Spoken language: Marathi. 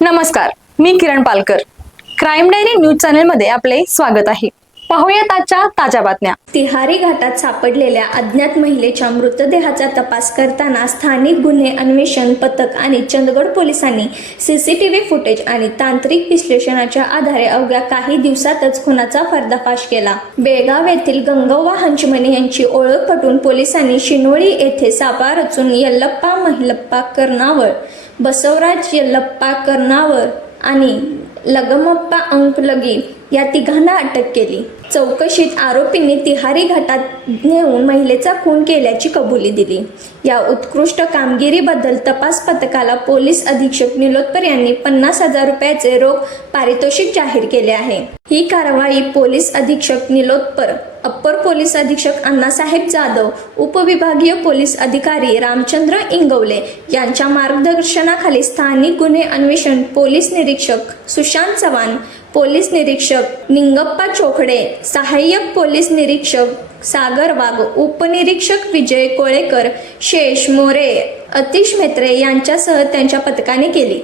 नमस्कार, मी Kiran Palkar. Crime diary news channel मध्ये आपले स्वागत आहे. पाहूयात आजच्या ताज्या बातम्या. तिहारी घाटात सापडलेल्या अज्ञात महिलेच्या मृतदेहाचा तपास करताना स्थानिक गुन्हे अन्वेषण पथक आणि चंदगड पोलिसांनी सीसीटीव्ही फुटेज आणि तांत्रिक विश्लेषणाच्या आधारे अवघ्या काही दिवसातच खुनाचा पर्दाफाश केला. बेळगाव येथील गंगव्वा हंचमणे यांची ओळख पटवून पोलिसांनी शिनोळी येथे सापळा रचून यल्लप्पा महिलप्पा कर्नावळ, बसवराज यल्लप्पा कर्नावळ आणि लगमप्पा अंकलगी या तिघांना अटक केली. चौकशीत आरोपींनी तिहारी घाटात नेऊन महिलेचा खून केल्याची कबुली दिली. या उत्कृष्ट कामगिरीबद्दल तपास पथकाला पोलीस अधीक्षक निलोत्पर यांनी 50,000 रुपयाचे रोख पारितोषिक जाहीर केले आहे. ही कारवाई पोलीस अधीक्षक निलोत्पर, अप्पर पोलीस अधीक्षक अण्णासाहेब जाधव, उपविभागीय पोलीस अधिकारी रामचंद्र इंगवले यांच्या मार्गदर्शनाखाली स्थानिक गुन्हे अन्वेषण पोलीस निरीक्षक सुशांत चव्हाण, पोलीस निरीक्षक निंगप्पा चोखडे, सहाय्यक पोलीस निरीक्षक सागर वाघ, उपनिरीक्षक विजय कोळेकर, शेष मोरे, अतिश मेत्रे यांच्यासह त्यांच्या पथकाने केली.